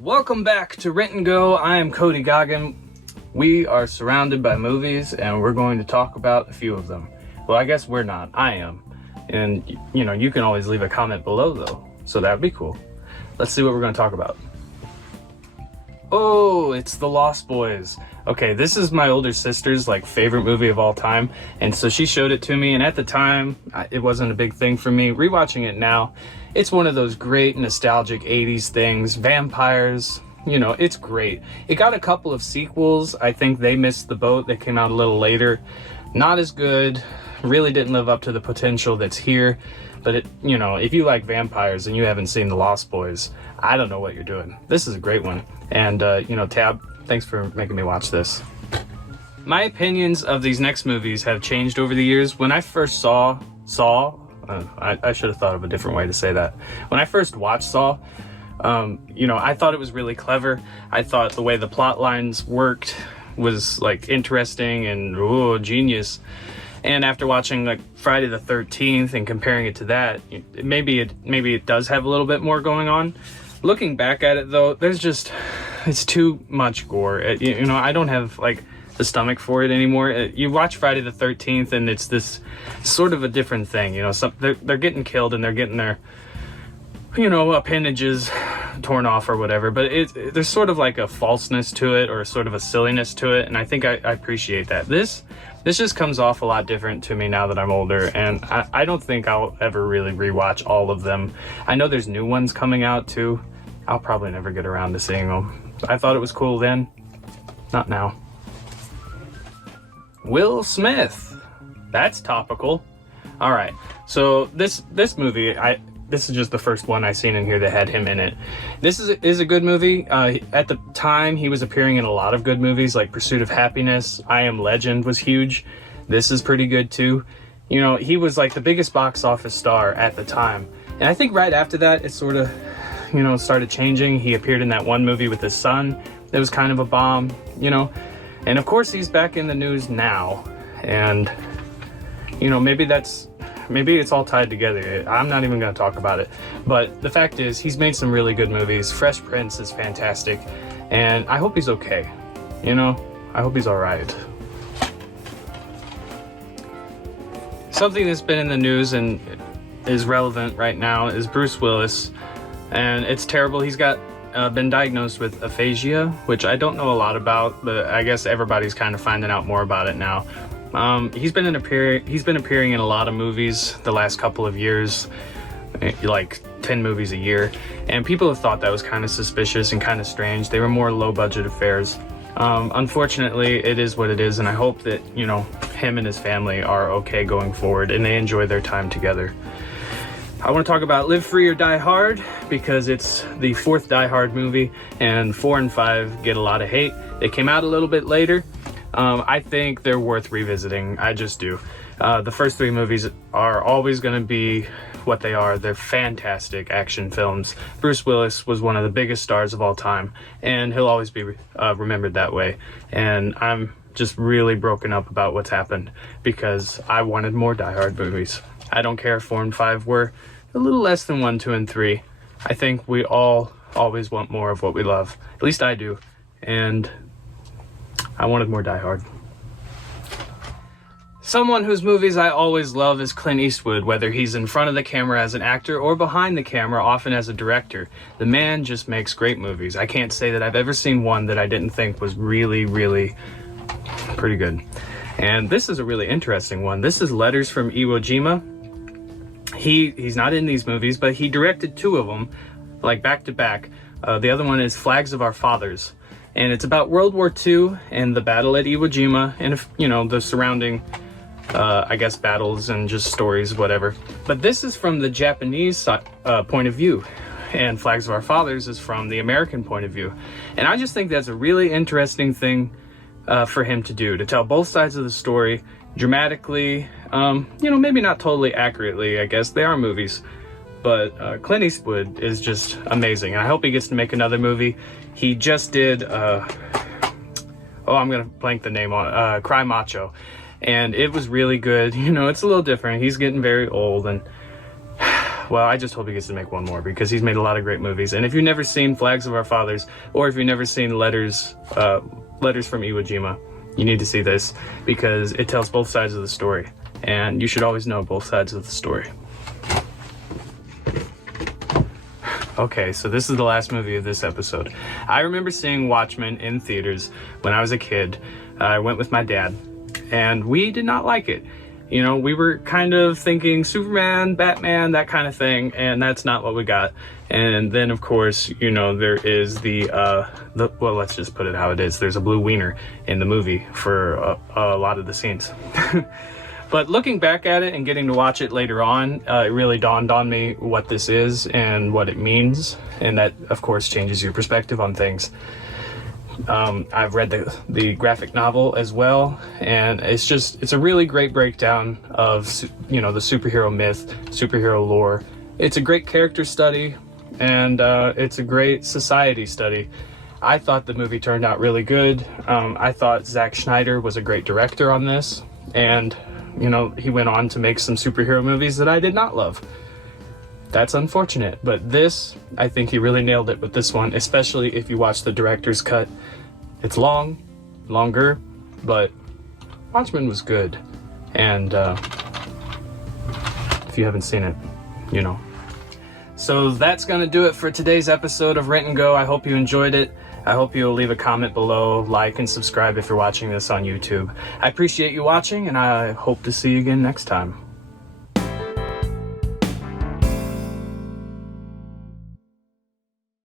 Welcome back to Rent and Go. I am Cody Goggin. We are surrounded by movies and we're going to talk about a few of them. Well, I guess we're not. I am. And you can always leave a comment below though. So that'd be cool. Let's see what we're going to talk about. Oh, it's The Lost Boys. Okay, this is my older sister's favorite movie of all time. And so she showed it to me, and at the time, it wasn't a big thing for me. Rewatching it now, it's one of those great nostalgic 80s things. Vampires, it's great. It got a couple of sequels. I think they missed the boat. They came out a little later. Not as good. Really didn't live up to the potential that's here. But if you like vampires and you haven't seen The Lost Boys, I don't know what you're doing. This is a great one. And, Tab, thanks for making me watch this. My opinions of these next movies have changed over the years. When I first I should have thought of a different way to say that. When I first watched Saw, I thought it was really clever. I thought the way the plot lines worked was interesting and genius. And after watching Friday the 13th and comparing it to that, maybe it does have a little bit more going on. Looking back at it though, it's too much gore. I don't have the stomach for it anymore. You watch Friday the 13th and it's this sort of a different thing. They're getting killed and they're getting their appendages torn off or whatever, but there's sort of a falseness to it or sort of a silliness to it, and I think I appreciate that. This just comes off a lot different to me now that I'm older, and I don't think I'll ever really rewatch all of them. I know there's new ones coming out too. I'll probably never get around to seeing them. I thought it was cool then, not now. Will Smith, that's topical. All right, so this movie, this is just the first one I seen in here that had him in it. This is a good movie. At the time, he was appearing in a lot of good movies like Pursuit of Happiness. I Am Legend was huge. This is pretty good too. He was the biggest box office star at the time. And I think right after that, it sort of, started changing. He appeared in that one movie with his son. It was kind of a bomb, And of course, he's back in the news now. And, maybe it's all tied together. I'm not even going to talk about it. But the fact is, he's made some really good movies. Fresh Prince is fantastic. And I hope he's okay. I hope he's all right. Something that's been in the news and is relevant right now is Bruce Willis. And it's terrible. He's got been diagnosed with aphasia, which I don't know a lot about, but I guess everybody's kind of finding out more about it now. He's been appearing in a lot of movies the last couple of years, 10 movies a year, and people have thought that was kind of suspicious and kind of strange. They were more low-budget affairs. Unfortunately, it is what it is, and I hope that, him and his family are okay going forward and they enjoy their time together. I want to talk about Live Free or Die Hard because it's the fourth Die Hard movie, and 4 and 5 get a lot of hate. They came out a little bit later. I think they're worth revisiting. I just do. The first 3 movies are always going to be what they are. They're fantastic action films. Bruce Willis was one of the biggest stars of all time, and he'll always be remembered that way. And I'm just really broken up about what's happened because I wanted more Die Hard movies. I don't care if 4 and 5 were a little less than 1, 2, and 3. I think we all always want more of what we love. At least I do. And I wanted more Die Hard. Someone whose movies I always love is Clint Eastwood, whether he's in front of the camera as an actor or behind the camera, often as a director. The man just makes great movies. I can't say that I've ever seen one that I didn't think was really, really pretty good. And this is a really interesting one. This is Letters from Iwo Jima. He's not in these movies, but he directed 2 of them, back to back. The other one is Flags of Our Fathers. And it's about World War II and the battle at Iwo Jima and, the surrounding, battles and just stories, whatever. But this is from the Japanese point of view, and Flags of Our Fathers is from the American point of view. And I just think that's a really interesting thing for him to do, to tell both sides of the story dramatically, maybe not totally accurately. I guess they are movies, but Clint Eastwood is just amazing, and I hope he gets to make another movie. He just did I'm gonna blank the name on Cry Macho, and it was really good. It's a little different. He's getting very old, and well, I just hope he gets to make one more, because he's made a lot of great movies. And if you've never seen Flags of Our Fathers, or if you've never seen Letters from Iwo Jima, you need to see this, because it tells both sides of the story, and you should always know both sides of the story. Okay, so this is the last movie of this episode. I remember seeing Watchmen in theaters when I was a kid. I went with my dad, and we did not like it. You know, we were kind of thinking Superman, Batman, that kind of thing, and that's not what we got. And then, of course, you know, there is well, let's just put it how it is. There's a blue wiener in the movie for a lot of the scenes. But looking back at it and getting to watch it later on, it really dawned on me what this is and what it means. And that, of course, changes your perspective on things. I've read the graphic novel as well, and it's a really great breakdown of, you know, the superhero myth, superhero lore. It's a great character study, and it's a great society study. I thought the movie turned out really good. I thought Zack Snyder was a great director on this, and, you know, he went on to make some superhero movies that I did not love. That's unfortunate, but this, I think he really nailed it with this one, especially if you watch the director's cut. It's longer, but Watchmen was good, and if you haven't seen it, you know. So that's gonna do it for today's episode of Rent and Go. I hope you enjoyed it. I hope you'll leave a comment below, like, and subscribe if you're watching this on YouTube. I appreciate you watching, and I hope to see you again next time.